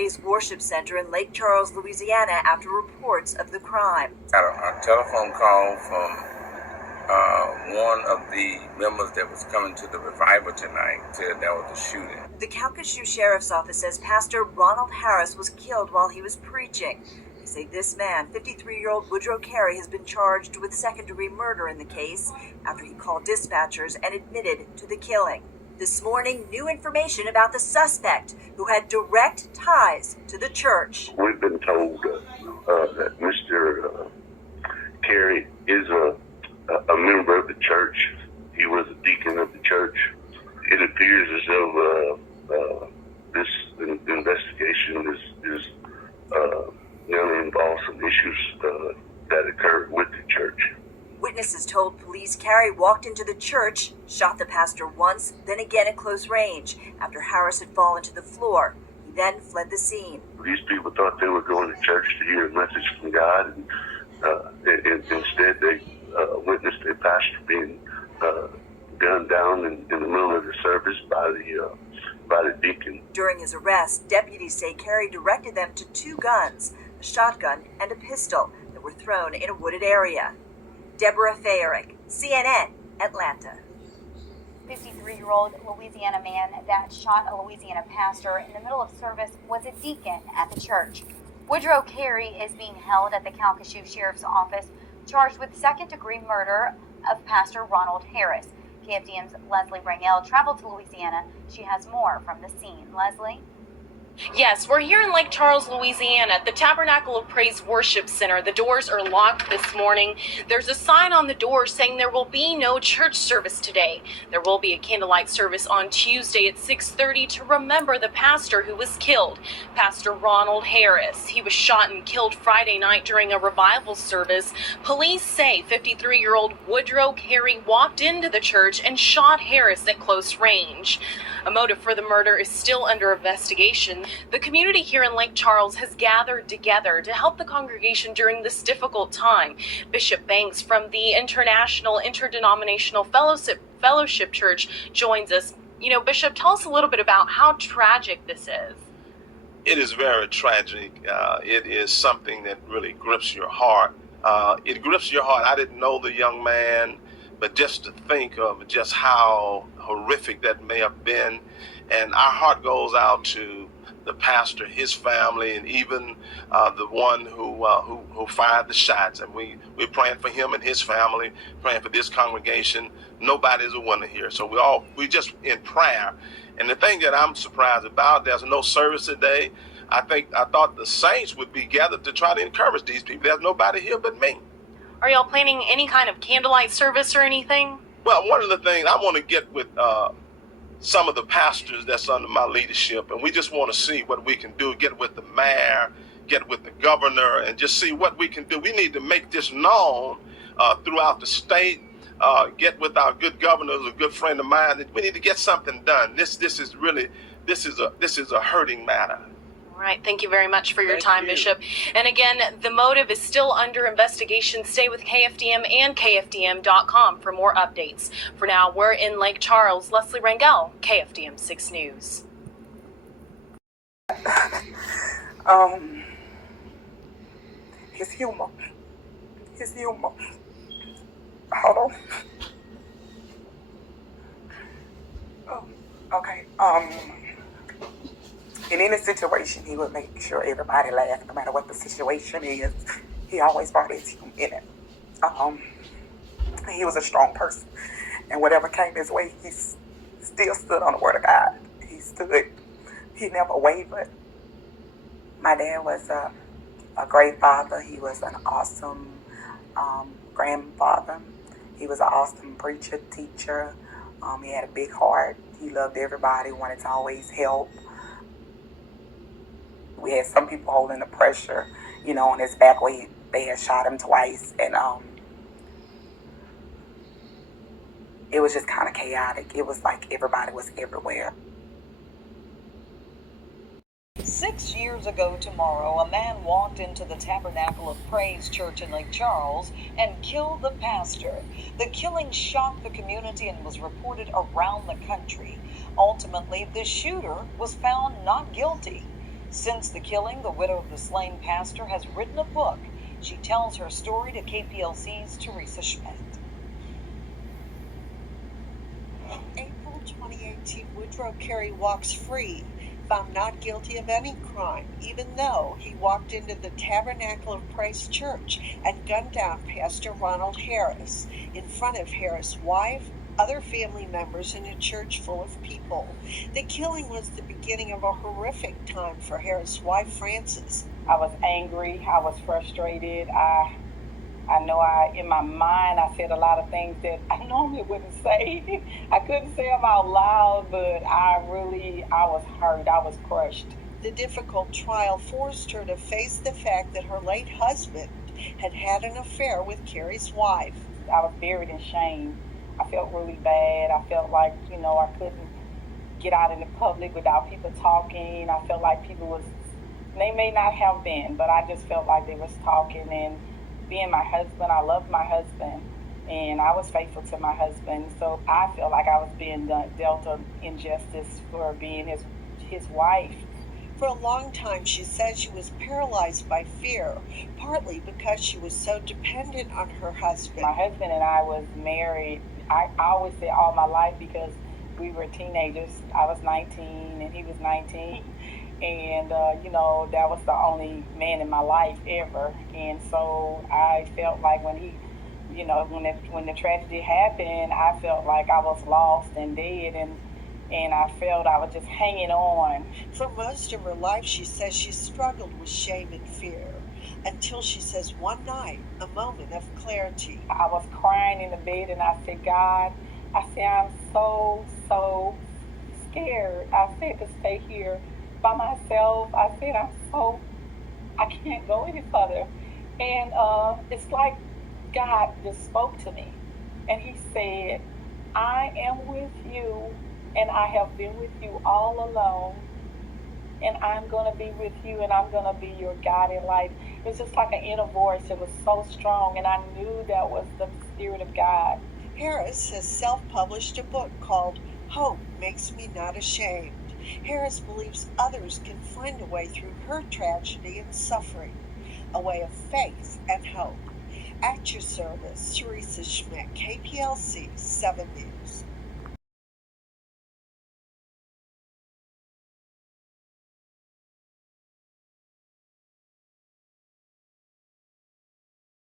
Praise Worship Center in Lake Charles, Louisiana, after reports of the crime. Got a telephone call from one of the members that was coming to the revival tonight, said there was a shooting. The Calcasieu Sheriff's Office says Pastor Ronald Harris was killed while he was preaching. They say this man, 53-year-old Woodrow Karey, has been charged with second-degree murder in the case after he called dispatchers and admitted to the killing. This morning, new information about the suspect who had direct ties to the church. We've been told that Mr. Karey is a member of the church. He was a deacon of the church. It appears as though this investigation is going to involve some issues that occurred with the church. Witnesses told police Karey walked into the church, shot the pastor once, then again at close range after Harris had fallen to the floor. He then fled the scene. These people thought they were going to church to hear a message from God, and instead they witnessed a pastor being gunned down in the middle of the service by the deacon. During his arrest, deputies say Karey directed them to two guns, a shotgun and a pistol, that were thrown in a wooded area. Deborah Fayerick, CNN, Atlanta. 53-year-old Louisiana man that shot a Louisiana pastor in the middle of service was a deacon at the church. Woodrow Karey is being held at the Calcasieu Sheriff's Office, charged with second-degree murder of Pastor Ronald Harris. KFDM's Leslie Rangel traveled to Louisiana. She has more from the scene. Leslie? Yes, we're here in Lake Charles, Louisiana, at the Tabernacle of Praise Worship Center. The doors are locked this morning. There's a sign on the door saying there will be no church service today. There will be a candlelight service on Tuesday at 6:30 to remember the pastor who was killed, Pastor Ronald Harris. He was shot and killed Friday night during a revival service. Police say 53-year-old Woodrow Karey walked into the church and shot Harris at close range. A motive for the murder is still under investigation. The community here in Lake Charles has gathered together to help the congregation during this difficult time. Bishop Banks from the International Interdenominational Fellowship Church joins us. Bishop, tell us a little bit about how tragic this is. It is very tragic. It is something that really grips your heart. It grips your heart. I didn't know the young man, but just to think of just how horrific that may have been. And our heart goes out to the pastor, his family, and even the one who fired the shots. And we're praying for him and his family, praying for this congregation. Nobody's a winner here. So we just in prayer. And the thing that I'm surprised about, there's no service today. I thought the saints would be gathered to try to encourage these people. There's nobody here but me. Are y'all planning any kind of candlelight service or anything? Well, one of the things I want to get with some of the pastors that's under my leadership, and we just want to see what we can do, get with the mayor, get with the governor, and just see what we can do. We need to make this known throughout the state, get with our good governor, who's a good friend of mine. We need to get something done. This is a hurting matter. All right. Thank you very much for your time, Bishop. And again, the motive is still under investigation. Stay with KFDM and KFDM.com for more updates. For now, we're in Lake Charles. Leslie Rangel, KFDM 6 News. His humor. Hold on. Oh, okay. In any situation, he would make sure everybody laughed, no matter what the situation is. He always brought his humor in it. He was a strong person, and whatever came his way, he still stood on the word of God. He never wavered. My dad was a great father. He was an awesome grandfather. He was an awesome preacher, teacher. He had a big heart. He loved everybody, wanted to always help. We had some people holding the pressure, on his back where they had shot him twice. And it was just kind of chaotic. It was like everybody was everywhere. 6 years ago tomorrow, a man walked into the Tabernacle of Praise Church in Lake Charles and killed the pastor. The killing shocked the community and was reported around the country. Ultimately, the shooter was found not guilty. Since the killing, the widow of the slain pastor has written a book. She tells her story to KPLC's Teresa Schmidt. April 2018, Woodrow Karey walks free, found not guilty of any crime, even though he walked into the Tabernacle of Praise Church and gunned down Pastor Ronald Harris in front of Harris' wife, other family members, in a church full of people. The killing was the beginning of a horrific time for Harris' wife, Frances. I was angry. I was frustrated. I know in my mind, I said a lot of things that I normally wouldn't say. I couldn't say them out loud, but I was hurt. I was crushed. The difficult trial forced her to face the fact that her late husband had had an affair with Karey's wife. I was buried in shame. I felt really bad. I felt like, I couldn't get out in the public without people talking. I felt like they may not have been, but I just felt like they was talking. And being my husband, I loved my husband, and I was faithful to my husband. So I felt like I was being dealt an injustice for being his wife. For a long time, she said she was paralyzed by fear, partly because she was so dependent on her husband. My husband and I was married, I always say all my life, because we were teenagers. I was 19 and he was 19. And, that was the only man in my life ever. And so I felt like when he, when the tragedy happened, I felt like I was lost and dead. And I felt I was just hanging on. For most of her life, she says she struggled with shame and fear, until she says one night, a moment of clarity. I was crying in the bed and I said, God, I'm so scared. I said to stay here by myself. I said, I can't go any further. And it's like God just spoke to me. And he said, I am with you, and I have been with you all along. And I'm going to be with you, and I'm going to be your guiding light. It was just like an inner voice. It was so strong, and I knew that was the Spirit of God. Harris has self-published a book called Hope Makes Me Not Ashamed. Harris believes others can find a way through her tragedy and suffering, a way of faith and hope. At your service, Teresa Schmidt, KPLC 7 News.